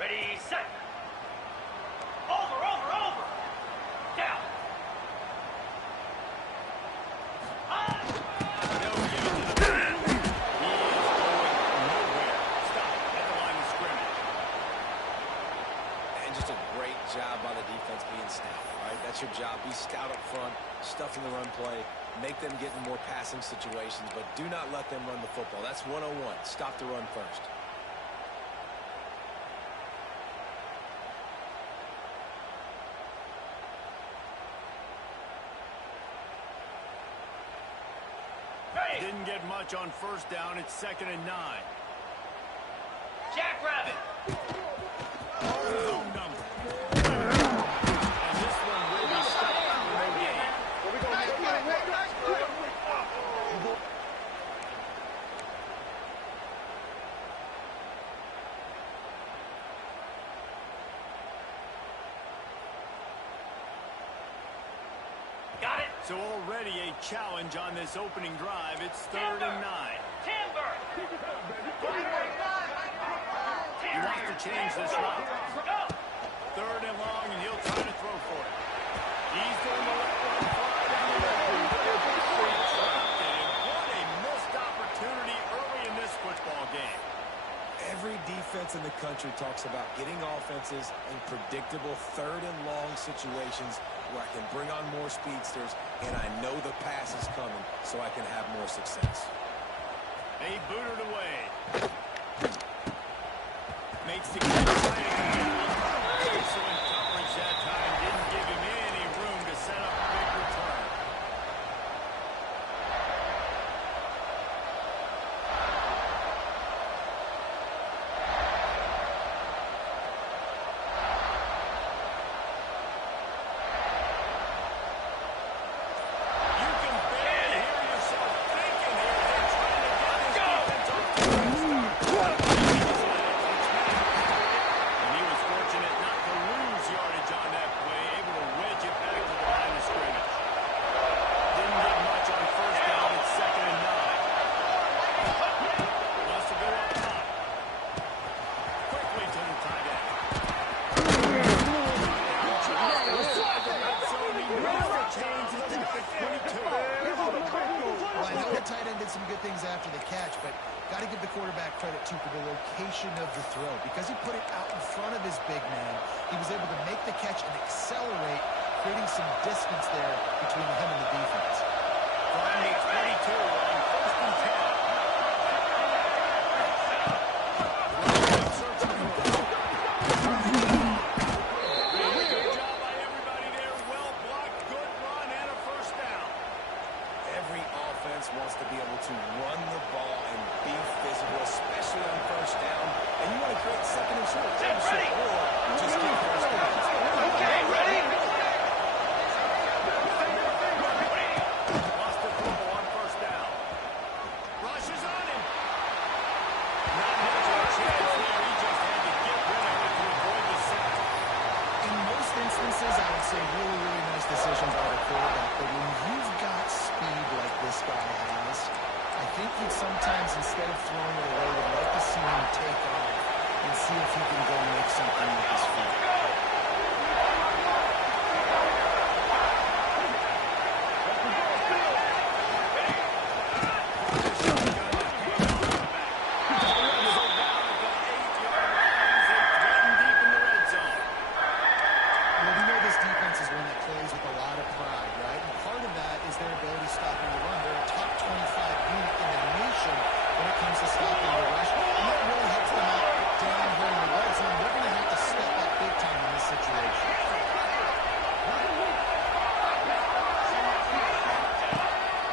Ready, set. Over. Down. Job by the defense being stout, right? That's your job. Be stout up front, stuff in the run play, make them get in more passing situations, but do not let them run the football. That's 101. Stop the run first. Hey. Didn't get much on first down. It's 2nd and 9. Jackrabbit. Zone number. Got it. So already a challenge on this opening drive. It's 3rd and 9. Timber. He wants to change this route. 3rd and long, and he'll try to throw for it. He's going to let one fly down the road. What a missed opportunity early in this football game. Every defense in the country talks about getting offenses in predictable 3rd and long situations where I can bring on more speedsters and I know the pass is coming so I can have more success. They booted away. Makes the catch right again. Excellent coverage that time. Didn't give him any room to set up a big return. You can barely hear yourself thinking here. They're trying to get his defense off to a start. And he was fortunate not to lose yardage on that play, able to wedge it back to the line of scrimmage. Didn't get much on first down. It's 2nd and 9. Wants to go up top. Quickly to the tight end. Change it to the 22. Well, I know the tight end did some good things after the catch, but got to give the quarterback credit, too, for the location of the throw. Because he put it out in front of his big man, he was able to make the catch and accelerate, creating some distance there between him and the defense. From the 22 on 1st and 10. Good job by everybody there. Well blocked, good run, and a first down. Every offense wants to be able to run the ball and be physical, especially on first down. And you want to create 2nd and short, or just get first downs. Okay, ready? Lost the throw on first down. Rushes on him. Not much of a chance there. He just had to get rid of it to avoid the sack. In most instances, I would say really, really nice decision by the quarterback. But when you've got speed like this guy has, I think you'd sometimes, instead of throwing it away, would like to see him take off and see if he can go make something with his feet. Well, we know this defense is one that plays with a lot of pride, right? And part of that is their ability stopping the run. They're a top 25 unit in the nation when it comes to stopping the rush. And that really helps them out down here in the red zone. They're going to have to step up big time in this situation.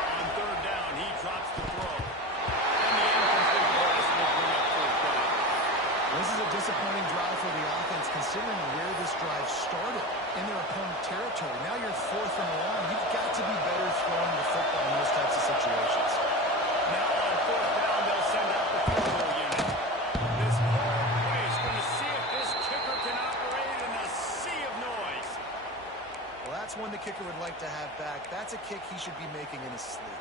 On 3rd down, he drops the throw. And the incomplete pass will bring up 4th down. This is a disappointing drive for the offense, considering where this drive started in their opponent territory. Now you're 4th and long. You've got to be better throwing the football in those types of situations. Now on 4th down, they'll send out the field goal unit. This whole play is going to see if this kicker can operate in a sea of noise. Well, that's one the kicker would like to have back. That's a kick he should be making in his sleep.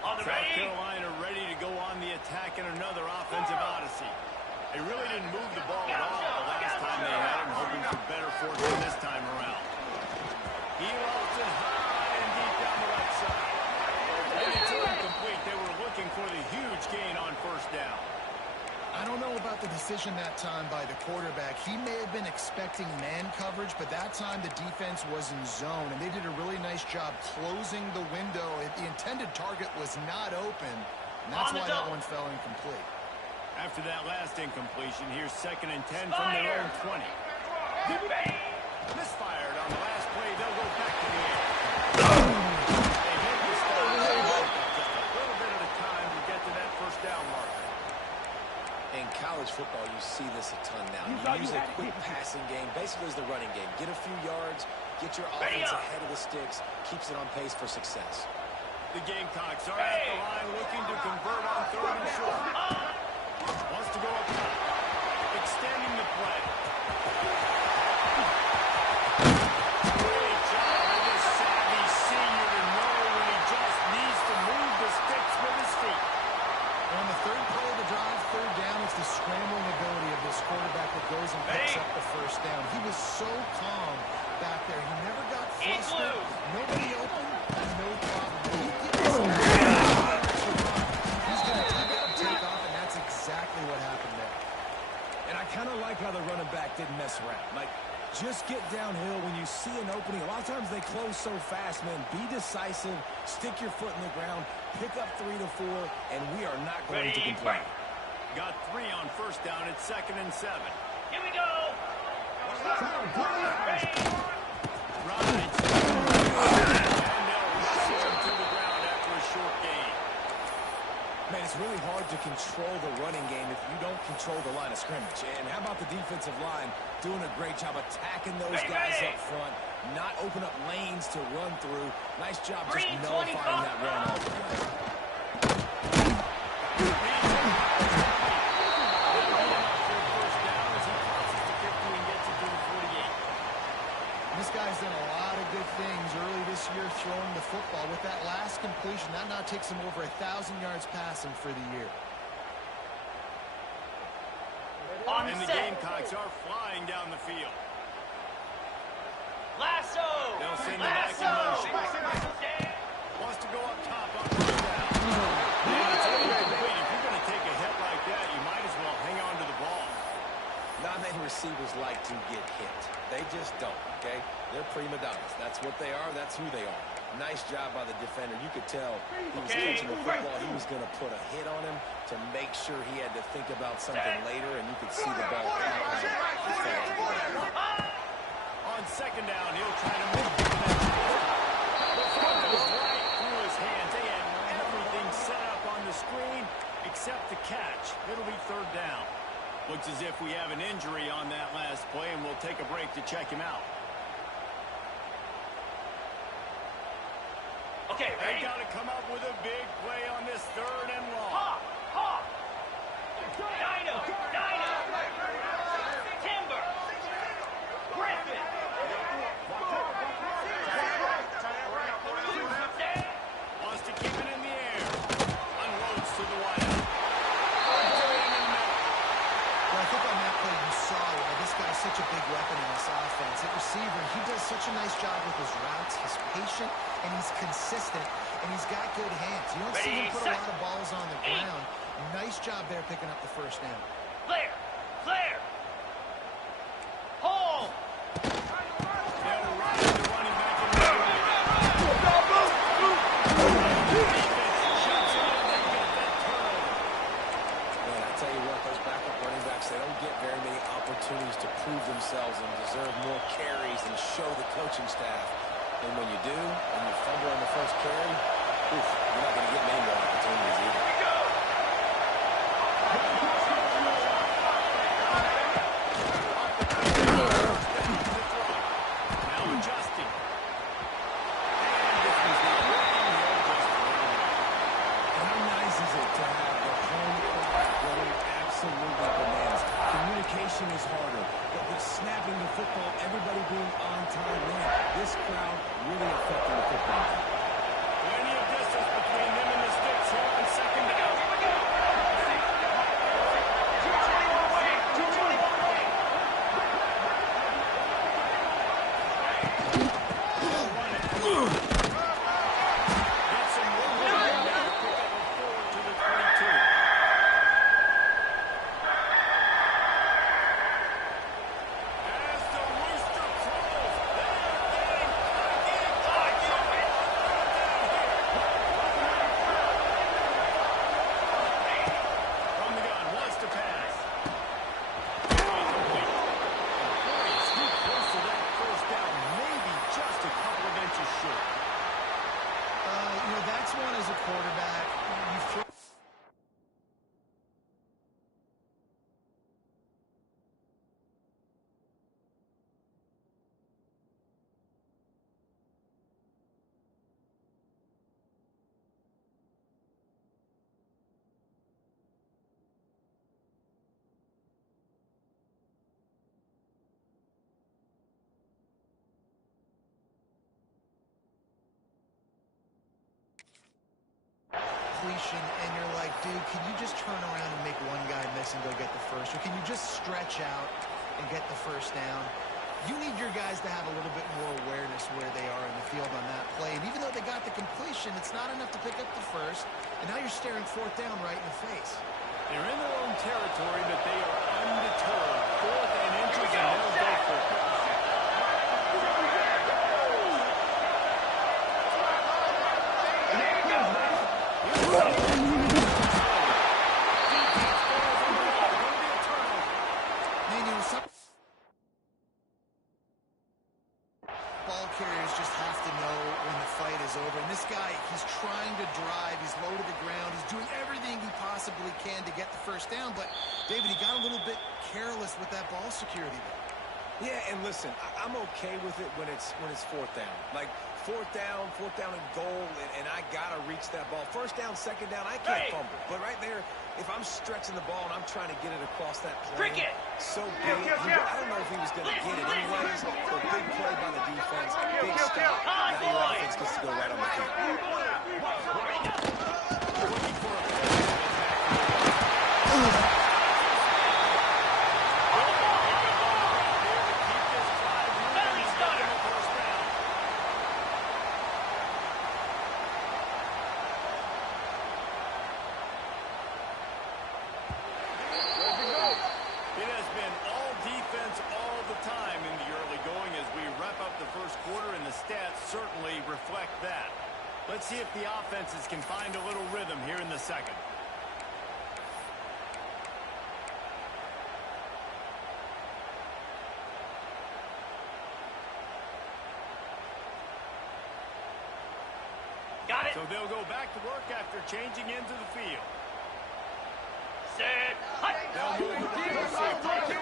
On the South ready? Carolina ready to go on the attack in another He really didn't move the ball at all the last time they had him, hoping for better fortune this time around. He lost it high and deep down the right side. And it's incomplete. They were looking for the huge gain on first down. I don't know about the decision that time by the quarterback. He may have been expecting man coverage, but that time the defense was in zone, and they did a really nice job closing the window. The intended target was not open, and that's why that one fell incomplete. After that last incompletion, here's 2nd and 10 from their own 20. Misfired on the last play. They'll go back to the air. They make the start. Just a little bit at a time to get to that first down marker. In college football, you see this a ton now. You use a quick passing game, basically as the running game. Get a few yards, get your offense ahead of the sticks, keeps it on pace for success. The Gamecocks are at the line looking to convert on 3rd and short. Wants to go up top. Extending the play. Great job of this savvy senior to know when he just needs to move the sticks with his feet. On the 3rd play of the drive, 3rd down, it's the scrambling ability of this quarterback that goes and picks up the first down. He was so calm back there. He never got flustered. Nobody open, no problem. He gets he's going to take it and take off, and that's exactly what happened there. And I kind of like how the running back didn't mess around. Like, just get downhill when you see an opening. A lot of times they close so fast, man. Be decisive, stick your foot in the ground, pick up 3 to 4, and we are not going to complain. Got 3 on first down. It's 2nd and 7. Here we go. Rides. And they'll wrestle him to the ground after a short gain. Man, it's really hard to control the running game if you don't control the line of scrimmage. And how about the defensive line doing a great job attacking those guys up front, not open up lanes to run through. Nice job just nullifying that run off the play. This guy's done a lot of good things early this year throwing the football. With that last completion, that now takes him over 1,000 yards passing for the year. And the Gamecocks are flying down the field. Lasso. They'll send it back in motion. Wants to go up top on first down. And it's incomplete. If you're going to take a hit like that, you might as well hang on to the ball. Not many receivers like to get hit. They just don't, okay? They're prima donnas. That's what they are. That's who they are. Nice job by the defender. You could tell he was catching the football. He was going to put a hit on him to make sure he had to think about something later, and you could see the ball pop out. On 2nd down, he'll try to move to the next one. The throw goes right through his hands. They had everything set up on the screen except the catch. It'll be 3rd down. Looks as if we have an injury on that last play, and we'll take a break to check him out. Okay, They ready? got to come up with a big play on this 3rd and long. Hawk, Hawk. Dino, Dino. Timber. Griffin. Wants to keep it in the air. Unloads to the wide. Well, I think on that play you saw why this guy's such a big weapon in this offense. At receiver, he does such a nice job with his routes. He's patient, and he's consistent, and he's got good hands. You don't see him put a lot of balls on the ground. Nice job there picking up the first down. Clear. Clear. Home. They'll ride the running back in the Man, I tell you what, those backup running backs, they don't get very many opportunities to prove themselves and deserve more carries and show the coaching staff. And when you do, and you fumble on the first carry, oof, you're not going to get many more opportunities either. Now adjusting. And how nice is it to have the home quarterback running absolutely bananas? Communication is harder, but with snapping the football, everybody being on time, man, this crowd really affecting the football. Plenty of distance between them and the sticks here on 2nd down. completion and you're like, dude, can you just turn around and make one guy miss and go get the first? Or can you just stretch out and get the first down? You need your guys to have a little bit more awareness where they are in the field on that play. And even though they got the completion, it's not enough to pick up the first. And now you're staring fourth down right in the face. They're in their own territory, but they are undeterred. Fourth and inches, and they'll go for it. Ball carriers just have to know when the fight is over. And this guy, he's trying to drive. He's low to the ground. He's doing everything he possibly can to get the first down. But, David, he got a little bit careless with that ball security there. Yeah, and listen, I'm okay with it when it's fourth down. Like, fourth down and goal, and I got to reach that ball. First down, second down, I can't fumble. But right there, if I'm stretching the ball and I'm trying to get it across that plane, so big. I don't know if he was going to get it anyways. So big play by the defense, big stop. Now your offense gets to go right on the field. Certainly reflect that. Let's see if the offenses can find a little rhythm here in the second. Got it. So they'll go back to work after changing into the field. Set. Hut. They'll move with the safety.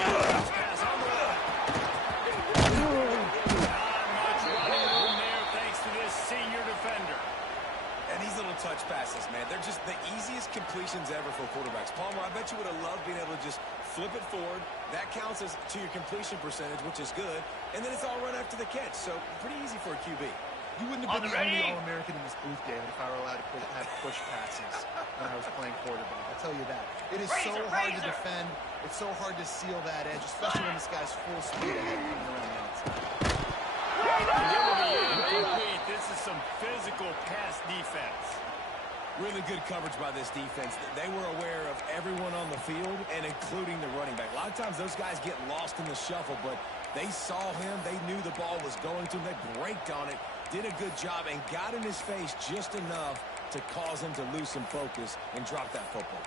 Pass on the left. Senior defender. And these little touch passes, man, they're just the easiest completions ever for quarterbacks. Palmer, I bet you would have loved being able to just flip it forward. That counts as to your completion percentage, which is good. And then it's all run after the catch. So pretty easy for a QB. You wouldn't have been the only All-American in this booth, David, if I were allowed to have push passes when I was playing quarterback. I'll tell you that. It is so hard to defend. It's so hard to seal that edge, especially when this guy's full speed ahead coming around the outside. Incomplete. This is some physical pass defense. Really good coverage by this defense. They were aware of everyone on the field and including the running back. A lot of times those guys get lost in the shuffle, but they saw him. They knew the ball was going to him. They braked on it, did a good job, and got in his face just enough to cause him to lose some focus and drop that football.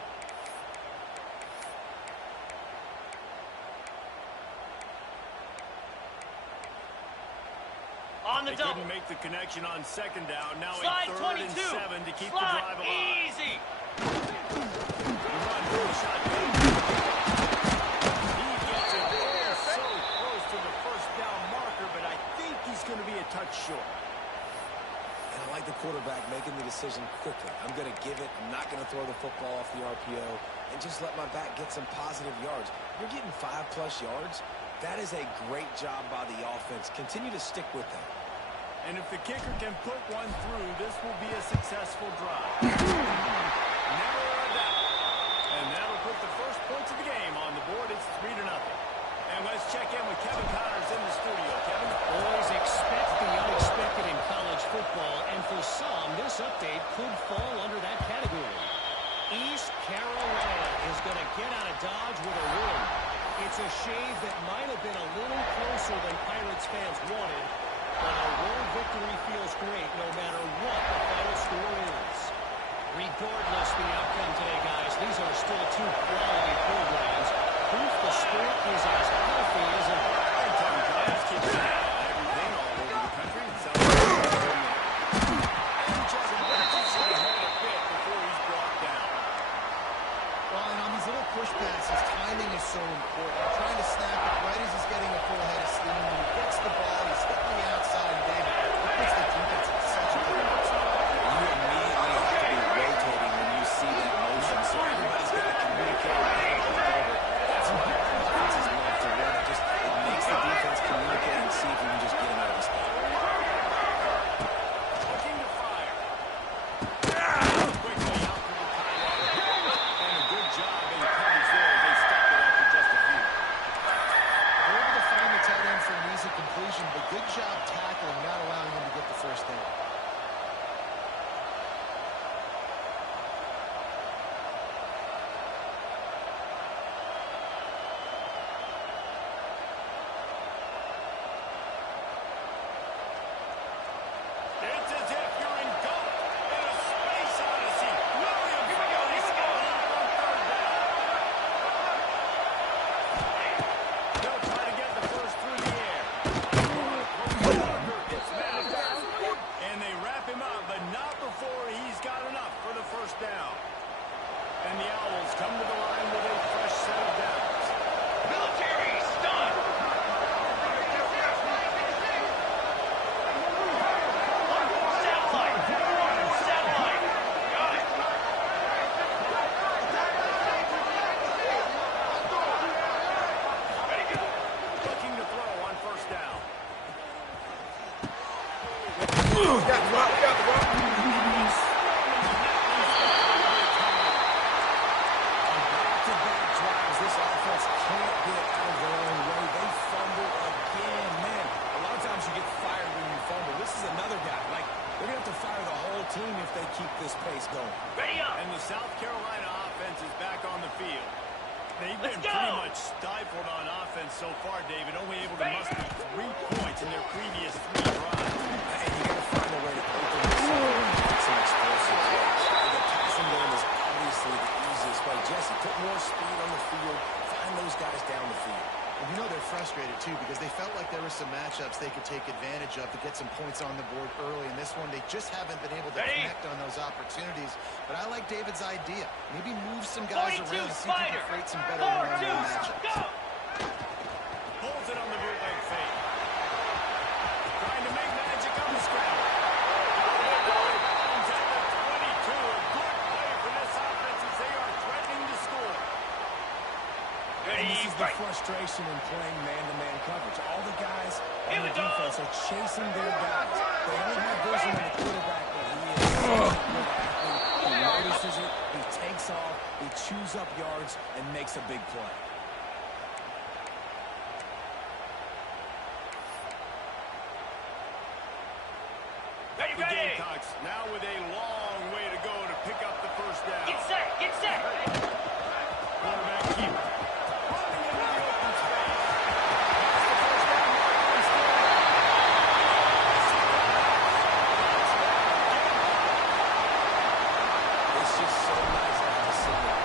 On the They double. couldn't make the connection on second down. Now Slide a third 22. and 7 to keep Slide the drive alive. easy. The run for the shotgun. He gets it so close to the first down marker, but I think he's going to be a touch short. And I like the quarterback making the decision quickly. I'm going to give it. I'm not going to throw the football off the RPO and just let my back get some positive yards. You're getting 5+ yards. That is a great job by the offense. Continue to stick with that. And if the kicker can put one through, this will be a successful drive. Never a doubt. And that'll put the first points of the game on the board. It's 3-0. And let's check in with Kevin Connors in the studio. Kevin? Always expect the unexpected in college football, and for some, this update could fall under that category. East Carolina is going to get out of Dodge with a win. It's a shave that might have been a little closer than Pirates fans wanted, but a road victory feels great no matter what the final score is. Regardless the outcome today, guys, these are still two quality programs. Proof the sport is as healthy as ever. And Kevin Connors keeps an eye on everything all over the country. And just watches ahead a bit before he's brought down. Well, and on these little push passes, timing is so important. Trying to snap it right as he's getting a full head of steam. When he gets the ball, he's stepping outside, and David, it puts the defense in such a different spot. You immediately have to be rotating when you see that motion. So everybody's got to communicate with that over. That's why offenses love to run it. It makes the defense communicate and see if you can just get him out of the spot. Looking to fire. They've Let's been go. pretty much stifled on offense so far, David. Only able to muster 3 points in their previous 3 drives. And you got to find a way to open this up and get some explosive plays. And the passing game is obviously the easiest way. Jesse, put more speed on the field. Find those guys down the field. And you know they're frustrated, too, because they felt like there were some matchups they could take advantage of to get some points on the board early. In this one, they just haven't been able to Ready? connect on those opportunities. But I like David's idea. Maybe move some guys 42 around and see if he spider. can create some better 4-2. one-on-one matchups. Go. Holds it on the bootleg fake. Trying to make magic on the scramble. Got it out of bounds at the 22. A good play for this offense as they are threatening to score. And this Ready, is the break. frustration in playing man-to-man coverage. All the guys Here on we the go. defense are chasing their guys. They don't have vision on the quarterback, but he is such a good athlete. He notices it, he takes off, he chews up yards, and makes a big play. Ready, The ready. Gamecocks now with a long way to go to pick up the first down. Get set, get set. Quarterback keeper. Running into the open space. It's just so nice to have a signal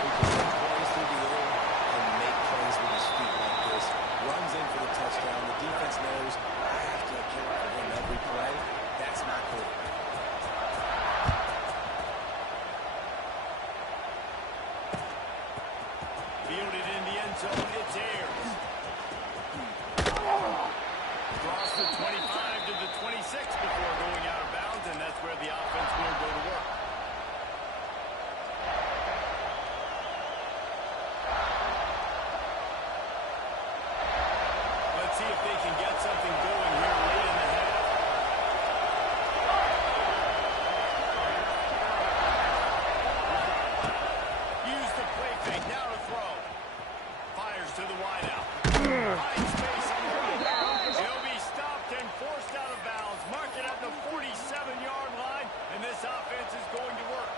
who can make plays through the air and make plays with his feet like this. Runs in for the touchdown. The defense knows I have to account for him every play. That's my quarterback. Fielded in the end zone. It's Ayers. Cross the 25 to the 26 before going out of bounds, and that's where the offense will go to work. Let's see if they can get something going here late in the half. Use the play fake. Now to throw. Fires to the wideout. Finds space on the right. He'll be stopped and forced out of bounds. Mark it at the 47-yard line, and this offense is going to work.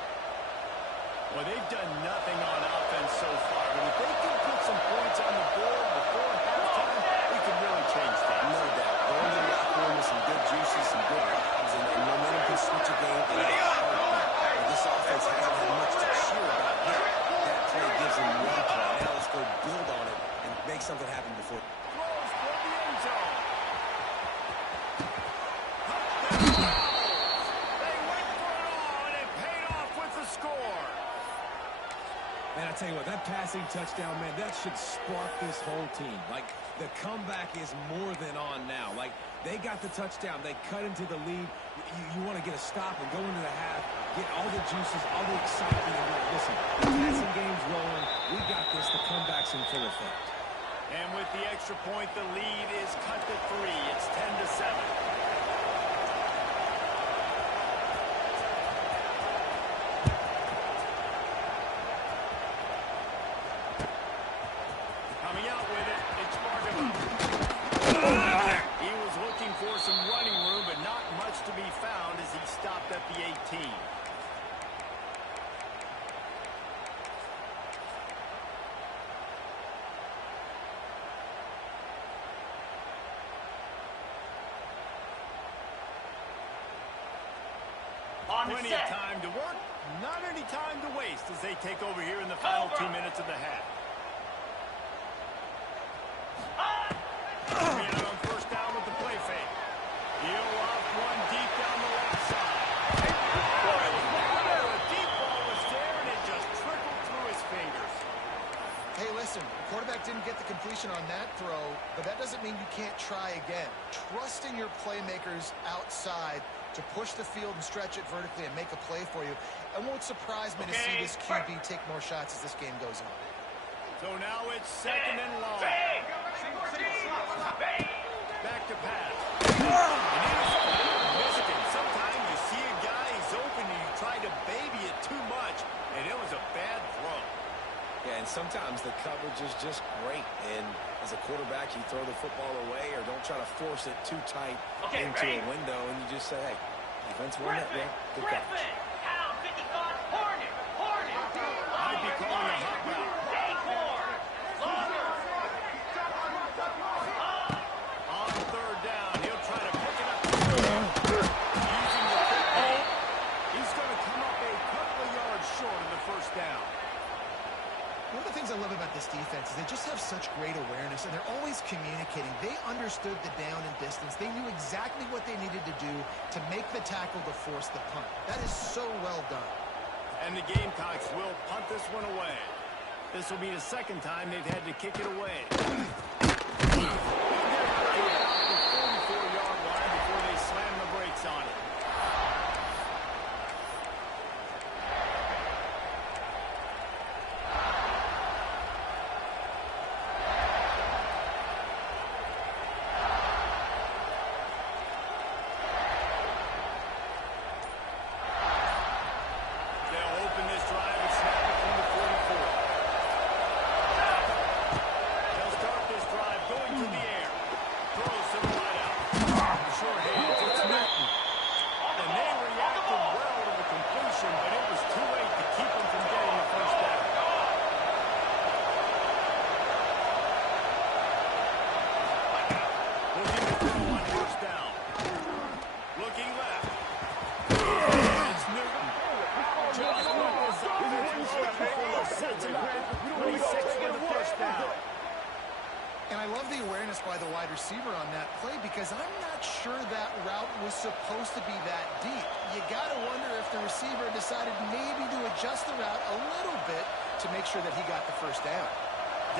Well, they've done nothing on offense so far, but if they can put some points on the board before halftime, it can really change things. No doubt. Going to the locker room with some good juices, some good vibes, and momentum can switch a game in a heartbeat. But this offense hasn't had much to cheer about yet. That play gives them one play. Now let's go build on it and make something happen before. Throws for the end zone. Touchdown. They went for it all, and it paid off with the score. Man, I tell you what, that passing touchdown, man, that should spark this whole team. Like, the comeback is more than on now. Like, they got the touchdown. They cut into the lead. You want to get a stop and go into the half, get all the juices, all the excitement, and like, listen, the passing game's rolling. We got this. The comeback's in full effect. And with the extra point, the lead is cut to 3. It's 10-7. Coming out with it, it's Bargama. He was looking for some running room, but not much to be found as he stopped at the 18. On the Plenty of set. time to work, not any time to waste as they take over here in the final 2 minutes of the half. Bring it on first down with the play fake. He'll off one deep down the left side. The deep ball was there, and it just trickled through his fingers. Hey, listen, the quarterback didn't get the completion on that throw, but that doesn't mean you can't try again. Trust in your playmakers outside to push the field and stretch it vertically and make a play for you. It won't surprise me to see this QB take more shots as this game goes on. So now it's second and long. Bang! Back to pass. And he was missed him. Sometimes you see a guy, he's open, and you try to baby it too much, and it was a bad throw. Yeah, and sometimes the coverage is just great. And as a quarterback, you throw the football away or don't try to force it too tight Okay, into ready? a window, and you just say, hey, defense won that. Yeah, good Griffin! coverage. Pound 55, Hornet! Might be calling a hot route. Daycorn! One of the things I love about this defense is they just have such great awareness, and they're always communicating. They understood the down and distance. They knew exactly what they needed to do to make the tackle to force the punt. That is so well done. And the Gamecocks will punt this one away. This will be the second time they've had to kick it away. The 44-yard line before they slam the brakes on it. And I love the awareness by the wide receiver on that play because I'm not sure that route was supposed to be that deep. You got to wonder if the receiver decided maybe to adjust the route a little bit to make sure that he got the first down.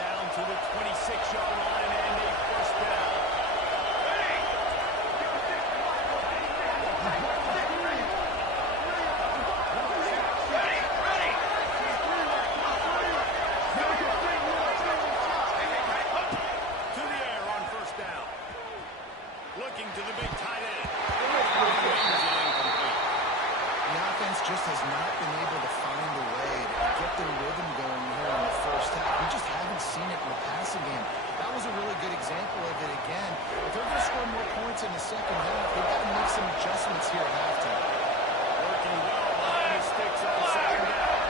Down to the 26-yard line and a first down. Just has not been able to find a way to get their rhythm going here in the first half. We just haven't seen it in the passing game. That was a really good example of it again. If they're going to score more points in the second half, they've got to make some adjustments here at halftime. Working well behind the sticks on second down.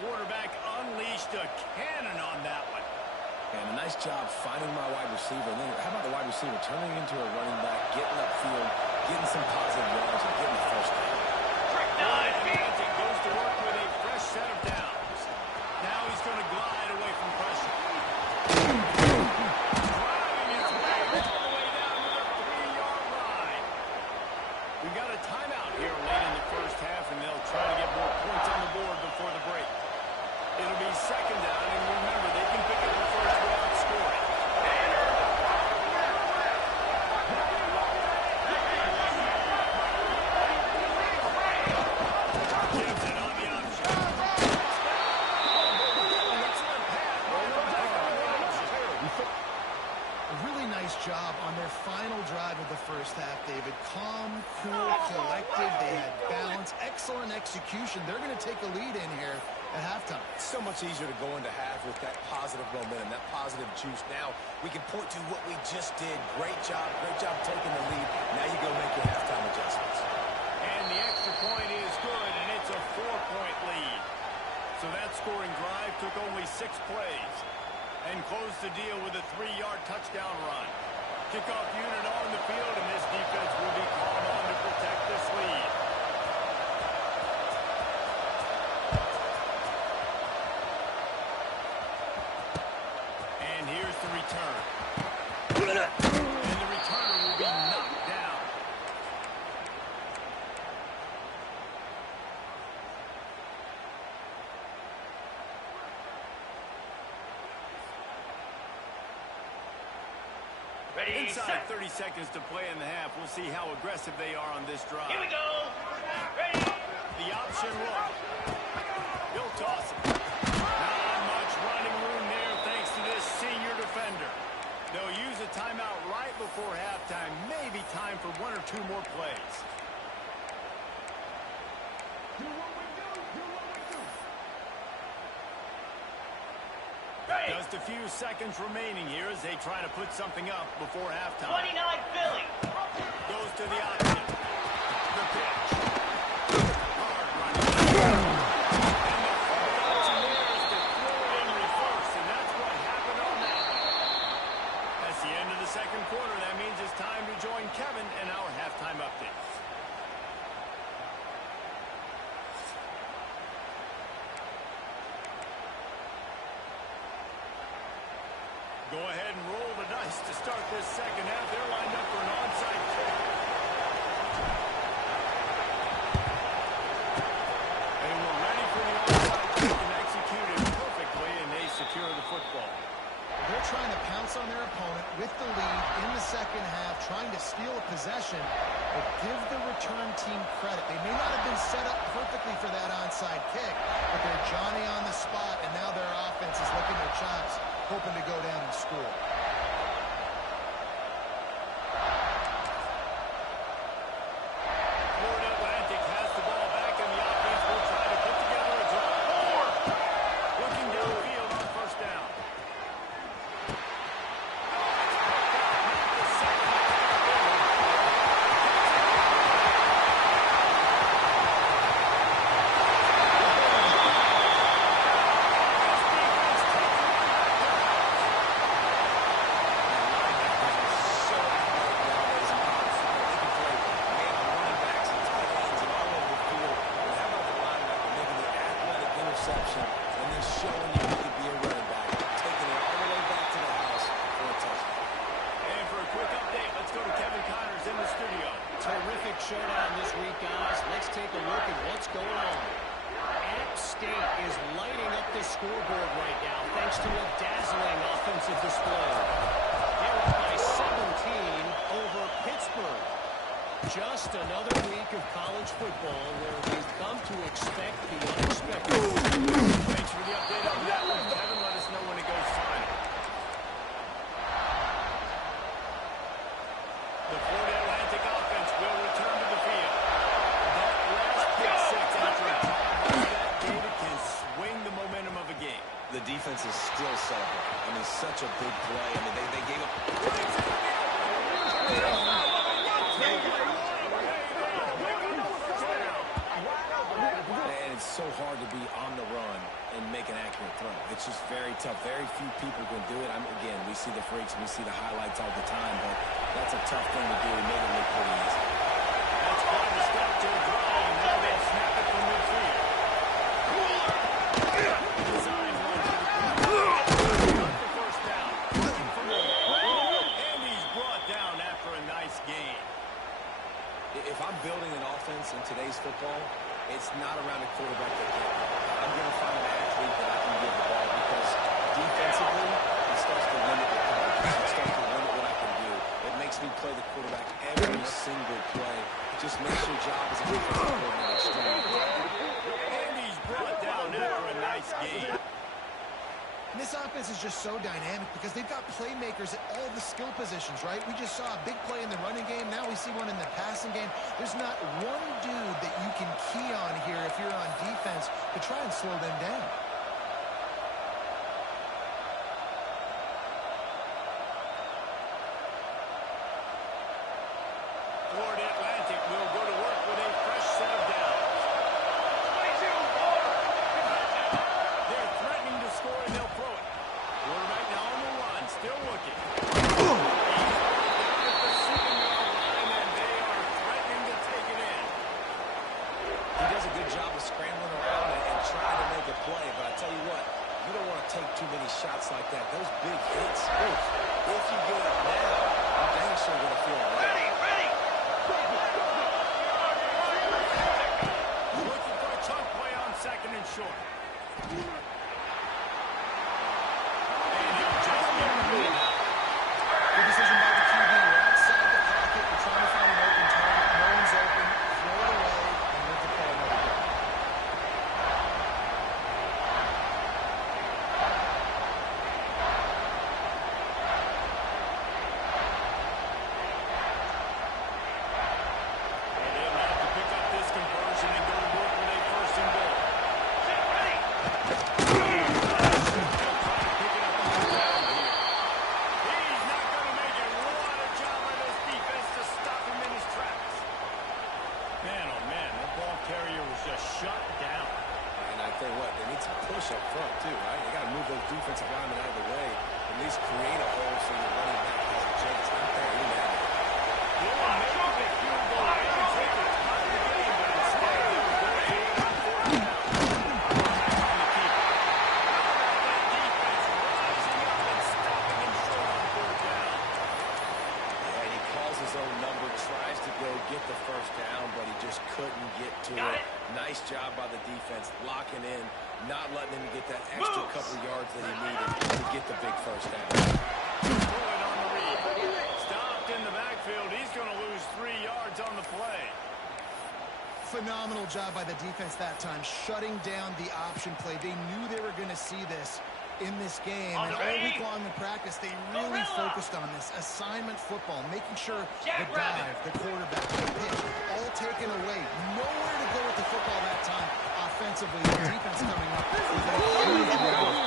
Quarterback unleashed a cannon on that one. And a nice job finding my wide receiver. And then how about the wide receiver turning into a running back, getting upfield, getting some positive yards, and getting the first down. It goes to work with a fresh set of downs. Now he's going to glide away from pressure. Driving his way all the way down to the 3-yard line. We've got a timeout here late in the first half, and they'll try to get more points on the board before the break. It'll be second down, and remember, they can pick up the first without scoring. Gibson on the option. A really nice job on their final drive of the first half, David. Calm, cool, collected. They had balance. Excellent execution. They're going to take a lead in here at halftime. It's so much easier to go into half with that positive momentum, that positive juice. Now we can point to what we just did. Great job taking the lead. Now you go make your halftime adjustments. And the extra point is good, and it's a 4-point lead. So that scoring drive took only 6 plays and closed the deal with a 3-yard touchdown run. Kickoff unit on the field, and this defense will be called on to protect this lead. And here's the return. And the returner will be knocked down. Ready, Inside set. 30 seconds to play in the half. We'll see how aggressive they are on this drive. Here we go. Ready. The option look. He'll toss it. Not much running room there thanks to this senior defender. They'll use a timeout right before halftime. Maybe time for 1 or 2 more plays. Does Just a few seconds remaining here as they try to put something up before halftime. 29 Philly. Goes to the option. The pitch. Hard running. And the full option there is to throw it in reverse, and that's what happened on that. That's the end of the second quarter. That means it's time to join Kevin and our halftime updates. Go ahead and roll the dice to start this second half. They're lined up for an onside kick. They were ready for the onside kick and executed perfectly, and they secure the football. They're trying to pounce on their opponent with the lead in the second half, trying to steal a possession, but give the return team credit. They may not have been set up perfectly for that onside kick, but they're Johnny on the spot, and now their offense is licking their chops, hoping to go down and score. Florida Atlantic has the ball back, and the offense will try to put together a drive. Looking downfield on first down. And then showing you he could be a running back, taking it all the way back to the house for a touchdown. And for a quick update, let's go to Kevin Connors in the studio. Terrific showdown this week, guys. Let's take a look at what's going on. App State is lighting up the scoreboard right now thanks to a dazzling offensive display. They're up by 17 over Pittsburgh. Just another week of college football where we've come to expect the unexpected. Thanks for the update on that one, Kevin. Let us know when it goes final. The Florida Atlantic offense will return to the field. That last pick six after a drive like that, David, can swing the momentum of a game. The defense is still celebrating. I mean, such a big play. I mean, they gave up. And it's so hard to be on the run and make an accurate throw. It's just very tough. Very few people can do it. Again, we see the freaks, we see the highlights all the time, but that's a tough thing to do. He made it look pretty easy. That's quite a step to the drive, and now they'll snap it from midfield. Design run to the ground. Got the first down. Looking for more. And he's brought down after a nice gain. If I'm building an offense in today's football, it's not around a quarterback that can. I'm going to find an athlete that I can give the ball because defensively, it starts to limit the coverage. It starts to limit what I can do. It makes me play the quarterback every single play. It just makes your job as a defensive coordinator extremely hard. And he's brought down after a nice gain. And this offense is just so dynamic because they've got playmakers at all the skill positions, right? We just saw a big play in the running game. Now we see one in the passing game. There's not one dude that you can key on here if you're on defense to try and slow them down. Florida Atlantic will go to work with a fresh set of downs. 22 They're threatening to score and they'll throw it. Quarterback now on the run, still looking. Down at the 7-yard line, and they are threatening to take it in. He does a good job of scrambling around and trying to make a play, but I tell you what, you don't want to take too many shots like that. Those big hits, if you get up now, I'm dang sure going to feel it. Ready, ready. Looking for a chunk play on second and short. And he'll just get rid of it. Good decision by the QB. We're outside the pocket. We're trying to find an open target. No one's open. Throw it away and let the play another go. And they'll have to pick up this conversion and go to work with a first and goal. Set, ready. They'll try to pick it up on the offensive lineman out of the way, at least create a hole so your running back has a chance. Not there, you have it. Yeah, maybe the field goal and take it out of the game, but instead they will go for it on fourth down. On the keeper. How about that defense rising up and stopping him short on fourth down? Yeah, and he calls his own number, tries to go get the first down, but he just couldn't get to it. Nice job by the defense, locking in, not letting him get that extra couple yards that he needed to get the big first down. Floyd on the read. Stopped in the backfield. He's going to lose 3 yards on the play. Phenomenal job by the defense that time, shutting down the option play. They knew they were going to see this in this game, and all week long in practice, they really focused on this assignment football, making sure the dive, the quarterback, the pitch, all taken away. Nowhere to go with the football that time offensively. The defense coming up with a huge run.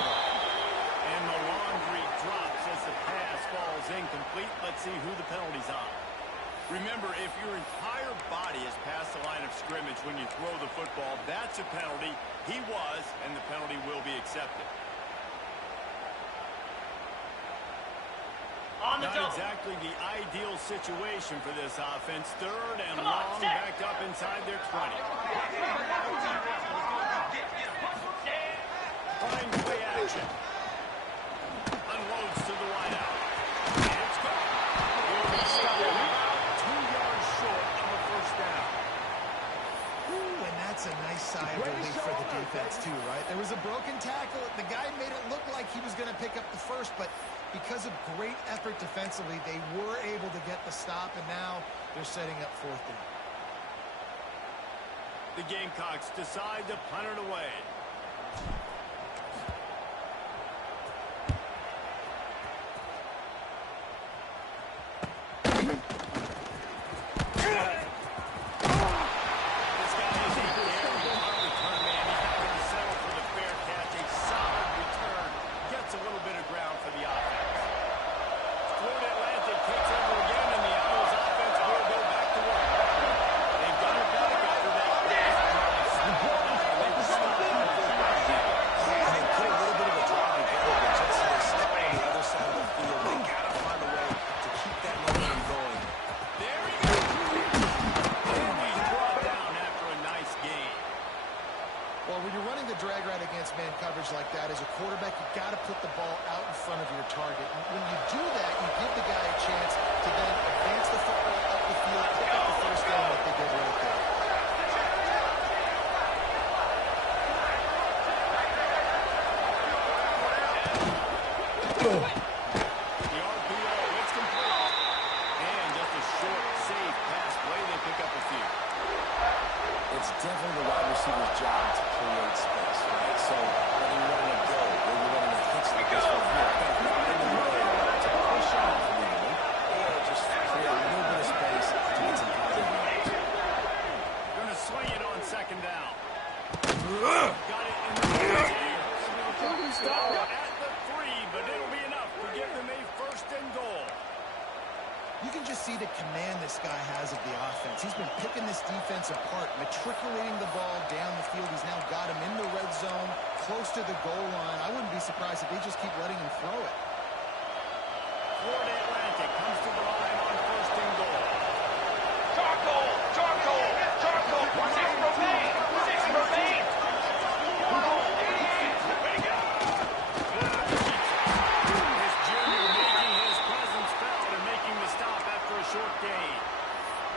And the laundry drops as the pass falls incomplete. Let's see who the penalty's on. Remember, if your entire body is past the line of scrimmage when you throw the football, that's a penalty. He was, and the penalty will be accepted. Not exactly the ideal situation for this offense. Third and long, back up inside their 20. Fine play action. Unloads to the wideout. And it's gone. He'll be stopped about 2 yards short of a first down. Ooh, and that's a nice sigh of relief for the defense too, right? There was a broken tackle. The guy made it look like he was going to pick up the first, but because of great effort defensively, they were able to get the stop, and now they're setting up fourth down. The Gamecocks decide to punt it away. This guy is a very hard return man. He's not going to settle for the fair catch. A solid return. Gets a little bit of ground for the offense. Florida Atlantic takes over again, and the Owls offense will go back to work. They've got it back after that last drive. They were stopped on the first down. And they put a little bit of a drive together, but just as they step on the other side of the field, they got to find a way to keep that momentum going. There he goes. And he's brought down after a nice gain. Well, when you're running the drag route against man coverage like that, as a quarterback, you got to put the ball out in front of your target. And when you do that, you give the guy a chance to then advance the football up the field, pick up the first down like they did right there. The RPO, it's complete. And just a short, safe pass play. They pick up a few. It's definitely the wide receiver's job to create space, right? So whether you're running a go, whether you're running a hitch like this one here, I got to find a way to push off legally, or just create a little bit of space to get some positive yards. Going to swing it on second down. Got it in the air. Stop at the 3, but it'll be enough to give them a first and goal. You can just see the command this guy has of the offense. He's been picking this defense apart, matriculating the ball down the field. He's now got him in the red zone, close to the goal line. I wouldn't be surprised if they just keep letting him throw it. Florida Atlantic comes to the line on first and goal. Charcoal! Charcoal! Charcoal! 6 remain! 6 remain! Way to go! This junior making his presence felt and making the stop after a short gain.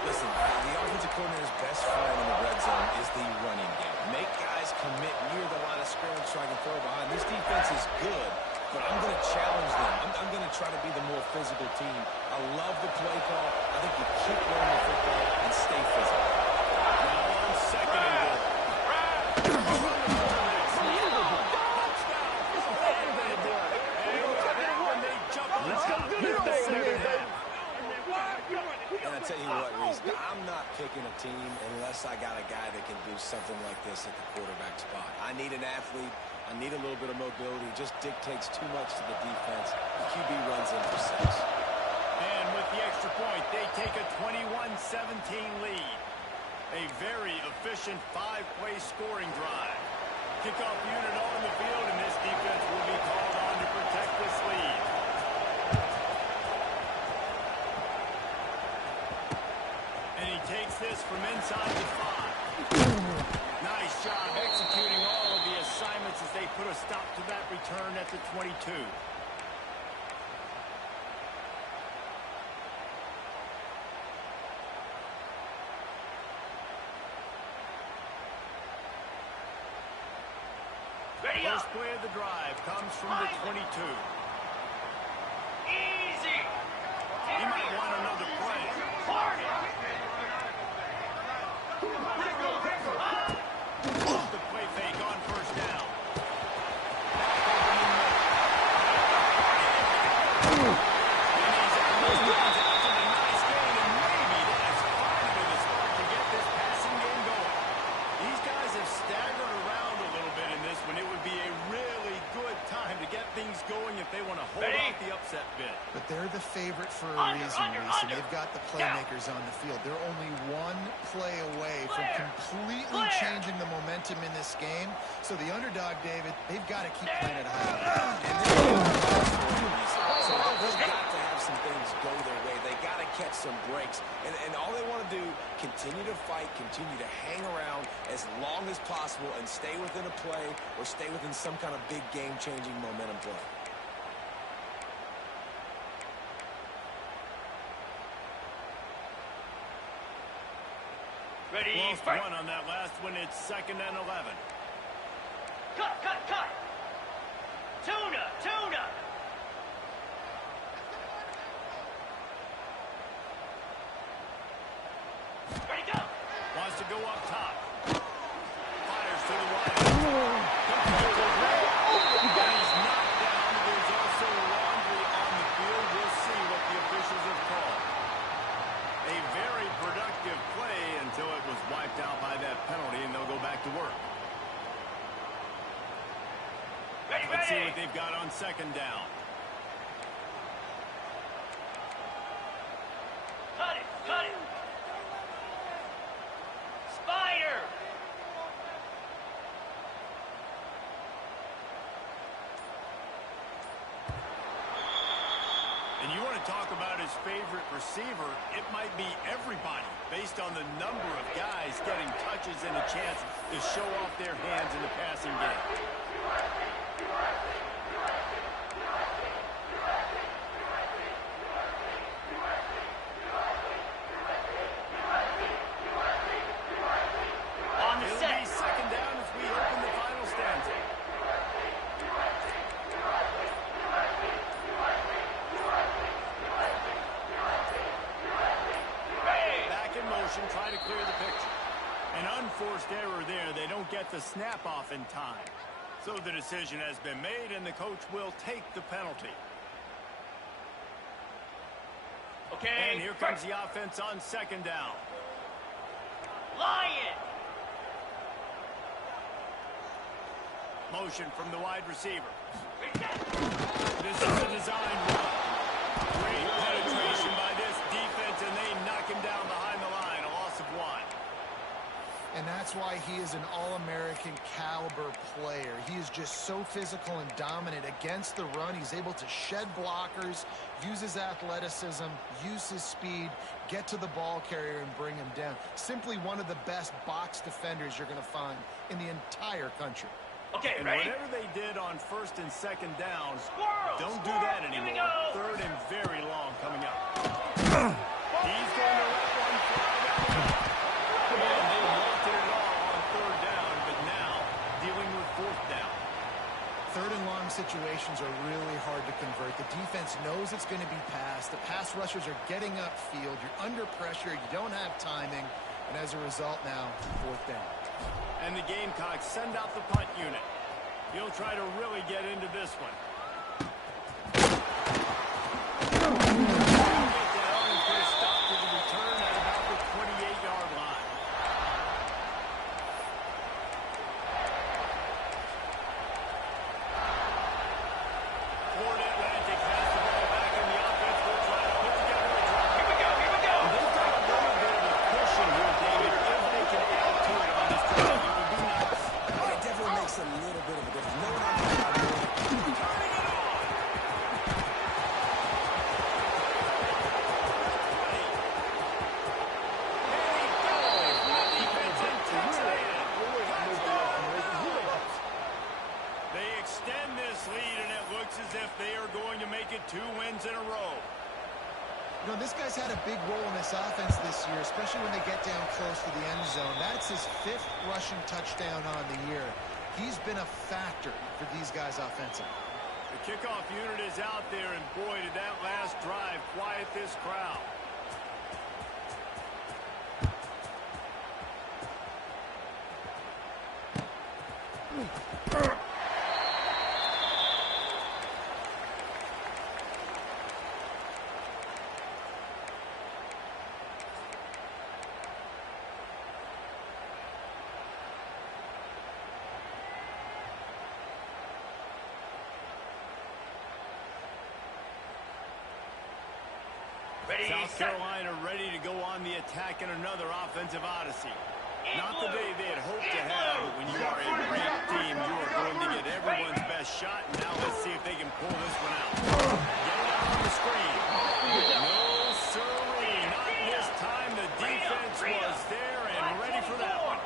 Listen, the offensive coordinator's best friend in the red zone is the running game. Make guys commit near the line of scrimmage so I can throw behind. This defense is good, but I'm going to challenge them. I'm going to try to be the more physical team. I love the play call. I think you keep running the football and stay physical. Now on second and goal. And I tell you what, Reese, I'm not picking a team unless I got a guy that can do something like this at the quarterback spot. I need an athlete. I need a little bit of mobility. It just dictates too much to the defense. The QB runs in for 6. And with the extra point, they take a 21-17 lead. A very efficient 5-play scoring drive. kickoff unit on the field, and this defense will be called on to protect this lead. And he takes this from inside the 5. Nice job executing all of the assignments as they put a stop to that return at the 22. First play of the drive comes from the 22. Easy. He might want another play. Off the play fake on first down. And he's out those runs after the nice gain, and maybe that's finally the spark to get this passing game going. These guys have staggered around a little bit in this one. It would be a really good time to get things going if they want to hold off the upset bid. But they're the favorite for a reason, Reese, and they've got the playmakers on the field. They're only one play away from completely changing the momentum in this game. So the underdog, David, they've got to keep playing at a high level. So they've got to have some things go their way. They got to catch some breaks. And all they want to do, continue to fight, continue to hang around as long as possible and stay within a play or stay within some kind of big game-changing momentum play. Ready, Lost fight. one on that last one. It's 2nd and 11. Cut. Tuna. Ready, go. Wants to go up top. Fires to the wide. And he's knocked down. There's also laundry on the field. We'll see what the officials have called. A very productive play until it was wiped out by that penalty, and they'll go back to work. Let's see what they've got on 2nd down. Cut it. Spider. And you want to talk about his favorite receiver, it might be everybody based on the number of guys getting touches and a chance to show off their hands in the passing game. On the It'll set. be 2nd down as we open the final stanza. Back in motion, try to clear the picture. An unforced error there. They don't get the snap off in time. So the decision has been made, and the coach will take the penalty. Okay. And here comes the offense on 2nd down. Lion. Motion from the wide receiver. This is a design run. Great penetration by this defense, and they knock him down behind the line. A loss of 1. And that's why he is an all-American caliber player. He is just so physical and dominant against the run. He's able to shed blockers, use his athleticism, use his speed, get to the ball carrier and bring him down. Simply one of the best box defenders you're going to find in the entire country. Okay, And ready? whatever they did on 1st and 2nd down, Squirrel, don't do squirrel. that Here anymore. we go. 3rd and very long coming up. He's going to let one fly down the middle. And they wanted it all on 3rd down, but now dealing with 4th down. 3rd and long situations are really hard to convert. The defense knows it's going to be passed. The pass rushers are getting upfield. You're under pressure. You don't have timing. And as a result now, 4th down. And the Gamecocks send out the punt unit. He'll try to really get into this one. Get down and put a stop to the return at about the 28-yard line. Florida Atlantic has the ball back, and the offense will try to put together a drive. Here we go. And they've got a little bit of a cushion here, David. If they can add to it on this drive, it would be nice. It definitely makes a wins in a row. You know, this guy's had a big role in this offense this year, especially when they get down close to the end zone. That's his 5th rushing touchdown on the year. He's been a factor for these guys offensively. The kickoff unit is out there, and boy, did that last drive quiet this crowd. Ready, South set. Carolina ready to go on the attack in another offensive odyssey. Not the day they had hoped to have, but when you are a ranked team, you are going to get everyone's best shot. Now let's see if they can pull this one out. Get it out on the screen. No, sirree. Not this time. The defense was there and ready for that one.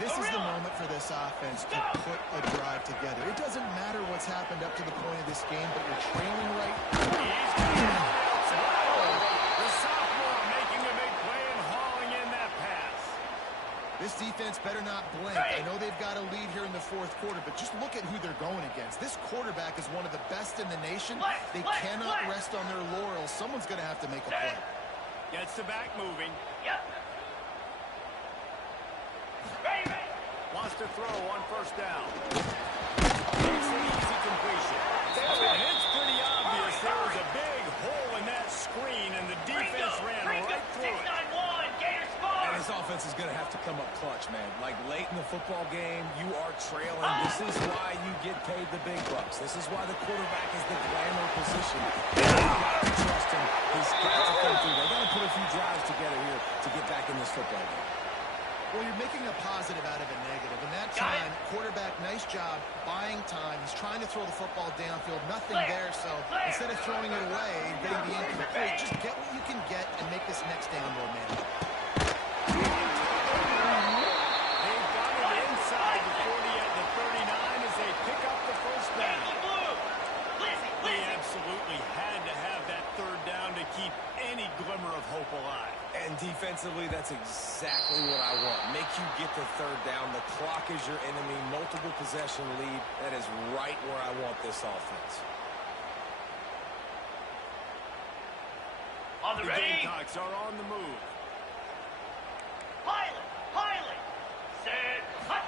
This is the moment for this offense to put a drive together. It doesn't matter what's happened up to the point of this game, but you're trailing right. He's got it outside. The sophomore making a big play and hauling in that pass. This defense better not blink. I know they've got a lead here in the 4th quarter, but just look at who they're going against. This quarterback is one of the best in the nation. They cannot rest on their laurels. Someone's going to have to make a play. Gets the back moving. Yep. Ready, ready. Wants to throw on 1st down. Makes an easy completion. And it's pretty obvious there was a big hole in that screen, and the defense ran right through it. 6-9-1, Gators score. And his offense is going to have to come up clutch, man. Like late in the football game, you are trailing. This is why you get paid the big bucks. This is why the quarterback is the glamour position. You've got to trust him. He's got to come through. They've got to put a few drives together here to get back in this football game. Well, you're making a positive out of a negative. And that time, quarterback, nice job, buying time. He's trying to throw the football downfield. Nothing there, so instead of throwing it away and getting the incomplete, just get what you can get and make this next down more manageable. They've got it inside the 40 at the 39 as they pick up the 1st down. They absolutely had to have that 3rd down to keep any glimmer of hope alive. And defensively, that's exactly what I want. Make you get the 3rd down. The clock is your enemy. Multiple possession lead. That is right where I want this offense. On the The ready. Gamecocks are on the move. Pilot, pilot. Set, hut.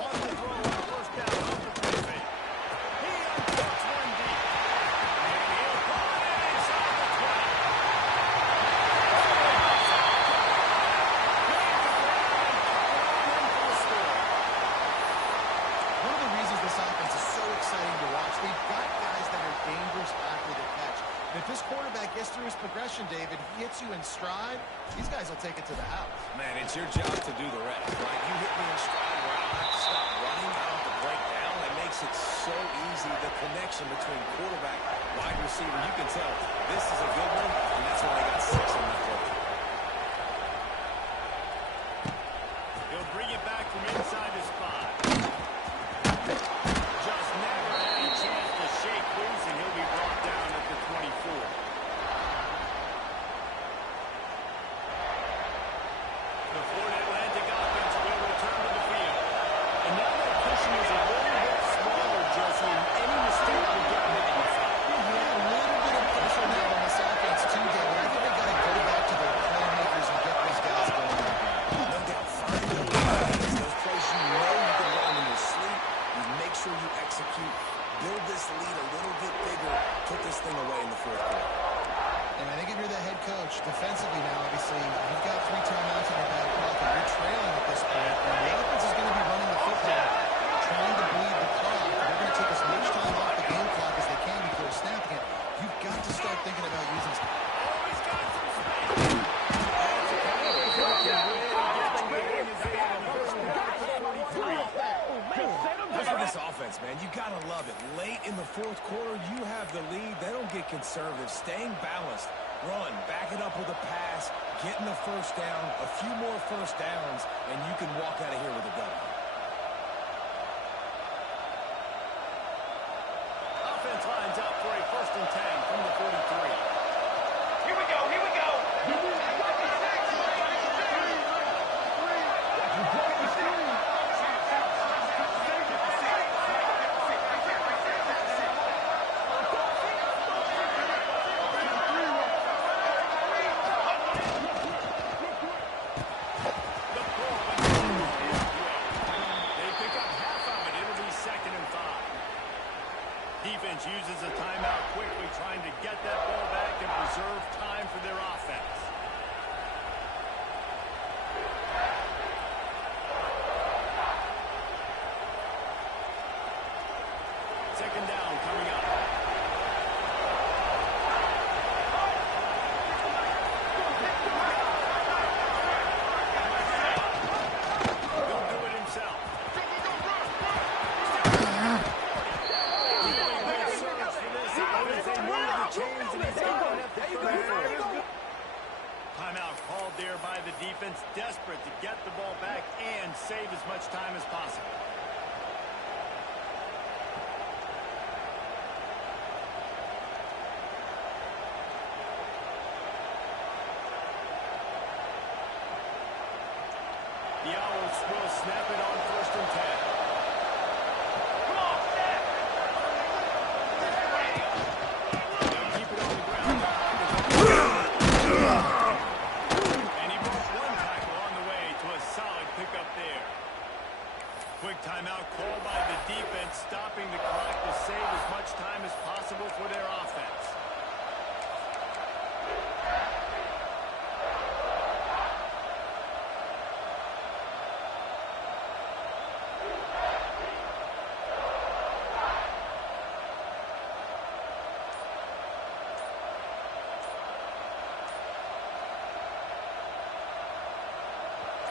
Wants to throw on 1st down off the 3 fake. He uncorks one deep. And he'll find it inside the 20. One of the reasons this offense is so exciting to watch, they've got guys that are dangerous after the catch. And if this quarterback gets through his progression, David, he hits you in stride, these guys will take it to the house. Man, it's your job to do the rest. Like, you hit me in stride where I don't have to stop running, I don't have to break down. It makes it so easy, the connection between quarterback, wide receiver. You can tell this is a good one, and that's why they got 6 in that play. He'll bring it back from inside his 5. Just never had a chance to shake loose, and he'll be brought down at the 24. The Florida Atlantic offense will return to the field. And now that cushion is a little bit smaller, Jesse, and any mistake will get magnified. Yeah, a little bit of pressure now on this offense too, David. I think they got to go back to their playmakers and get these guys going. No doubt, find those plays, those plays you know you can run in your sleep. You make sure you execute, build this lead a little bit bigger, put this thing away in the 4th quarter. And I think if you're the head coach, defensively now, obviously, you've got 3 timeouts in your back pocket. You're trailing at this point, and the offense is going to be running the football, trying to bleed the clock. They're going to take as much time off the game clock as they can before snapping it. You've got to start thinking about using some. Always got some space. That's a couple of those that can really get them going as they have a first down at the 23. Look at this offense, man. You got to love it. Late in the 4th quarter, you have the lead. They don't get conservative. Staying balanced. Run. Back it up with a pass. Getting the 1st down. A few more 1st downs, and you can walk out of here with a W. Offense lines up for a 1st chains, and he's got it at the 34. Timeout called there by the defense, desperate to get the ball back and save as much time as possible. The Owls will snap it on 1st and 10. Come on, Steph. They'll keep it on the ground. And he broke one tackle on the way to a solid pickup there. Quick timeout called by the defense, stopping the clock to save as much time as possible for their offense.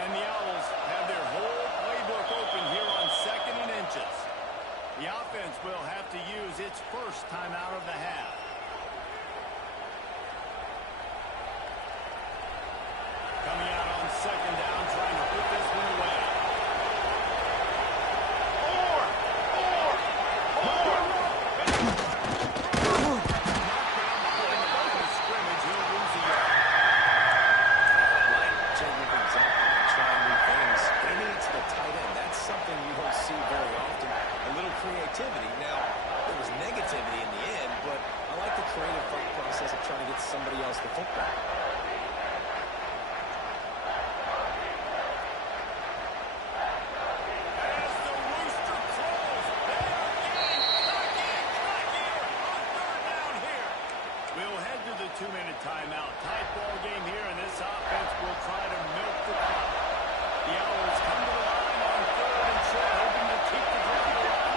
And the Owls have their whole playbook open here on 2nd and inches. The offense will have to use its first timeout of the half. Coming out on 2nd down, trying to put this one away. Creativity. Now, there was negativity in the end, but I like the creative thought process of trying to get somebody else the football. As the rooster crows, they are getting cocky on 3rd down here. We'll head to the 2-minute timeout. Tight ball game here, and this offense will try to milk the clock. The Owls come to the line on 3rd and short, hoping to keep the drive alive.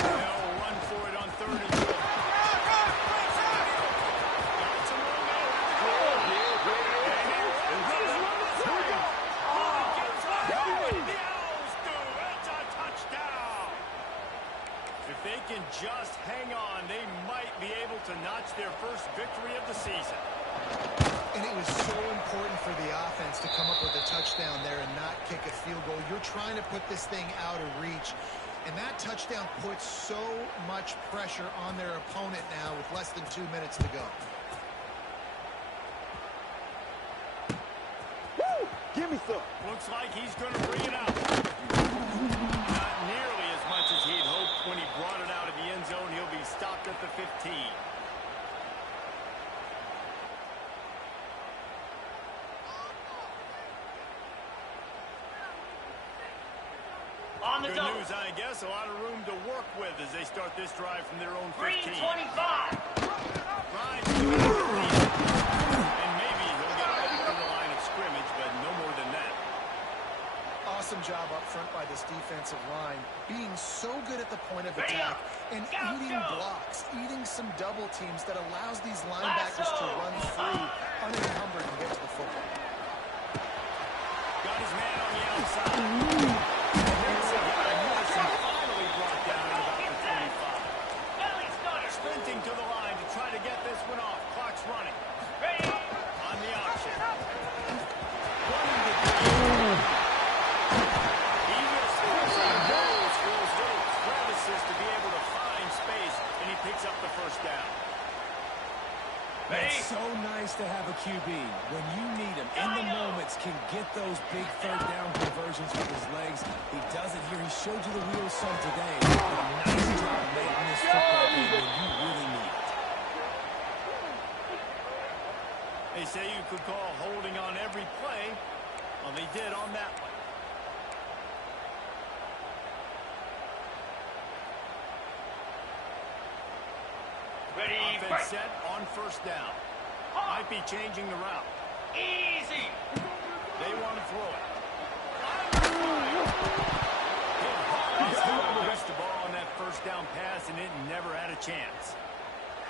They'll run for it on 3rd and short. If they can just hang on, they might be able to notch their first victory of the season. And it was so important for the offense to come up with a touchdown there and not kick a field goal. You're trying to put this thing out of reach. And that touchdown puts so much pressure on their opponent now with less than 2 minutes to go. Woo! Give me some. Looks like he's going to bring it out. Not nearly as much as he'd hoped when he brought it out of the end zone. He'll be stopped at the 15. On the Good double. news, I guess. A lot of room to work with as they start this drive from their own 15. 3:25. Right. And maybe he'll get back to the line of scrimmage, but no more than that. Awesome job up front by this defensive line, being so good at the point of attack and eating blocks, eating some double teams that allows these linebackers to run free unencumbered and get to the football. Got his man on the outside. Finally brought down at about the 25. Belly stutter. Sprinting to the line to try to get this one off. Clock's running. Ready. On the option. Running to he was forcing those for those little crevices to be able to find space, and he picks up the 1st down. It's so nice to have a QB when you need him in the moments, can get those big 3rd down conversions with his legs. He does it here. He showed you the wheels some today. But a nice job making this football game when you really need it. They say you could call holding on every play. Well, they did on that one. Ready. Offense set on 1st down. Might be changing the route. Easy. They want to throw it. Hit hard. The ball on that 1st down pass, and it never had a chance.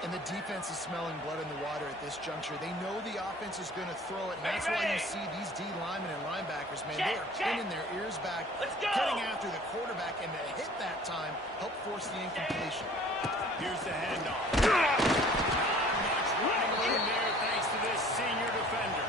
And the defense is smelling blood in the water at this juncture. They know the offense is going to throw it, and that's why you see these D linemen and linebackers, man, they are pinning their ears back, cutting after the quarterback, and the hit that time helped force the incompletion. Here's the handoff. Not much running room there thanks to this senior defender.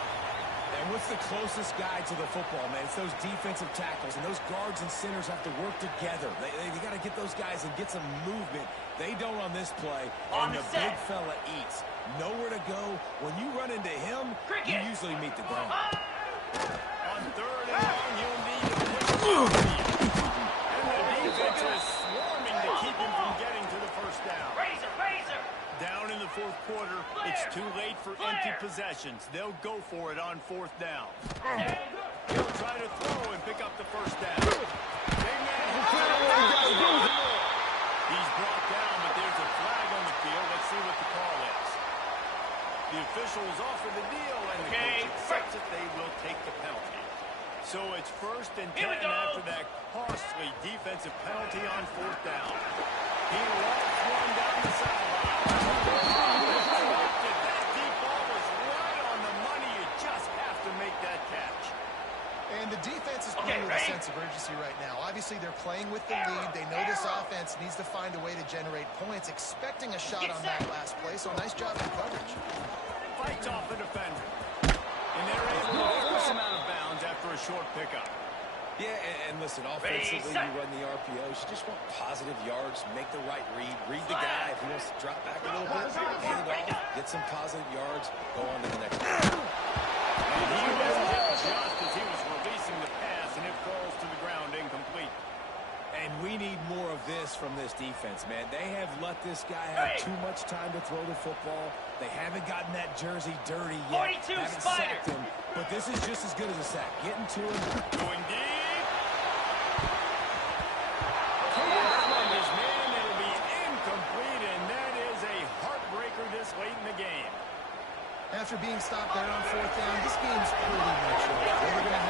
And what's the closest guy to the football, man? It's those defensive tackles, and those guards and centers have to work together. They got to get those guys and get some movement. They don't on this play, and the big fella eats. Nowhere to go. When you run into him, you usually meet the ground. On third and long, you'll need to push the field. And the defense is swarming to keep him from getting to the first down. Razor. Down in the fourth quarter, it's too late for empty possessions. They'll go for it on fourth down. He'll try to throw and pick up the first down. He's brought down, but there's a flag on the field. Let's see what the call is. The officials offer the deal, and the coach accepts it. They will take the penalty. So it's 1st and 10 after that costly defensive penalty on fourth down. He lost one down the sideline. That deep ball was right on the money. You just have to make that catch. And the defense is playing with a sense of urgency right now. Obviously, they're playing with the lead. They know this offense needs to find a way to generate points, expecting a shot on that last play. So nice job in coverage. Fights off the defender. And they're able to force him out of bounds after a short pickup. Yeah, and listen, offensively, you run the RPOs. You just want positive yards, make the right read the guy. If he wants to drop back a little bit, hand it off, get some positive yards, go on to the next one. And he was hit just as he was releasing the pass, and it falls to the ground incomplete. And we need more of this from this defense, man. They have let this guy have too much time to throw the football. They haven't gotten that jersey dirty yet. Haven't sacked him. But this is just as good as a sack. Getting to him. Going deep. It'll be incomplete, and that is a heartbreaker this late in the game. After being stopped there on fourth down, this game's pretty much over. They're going to have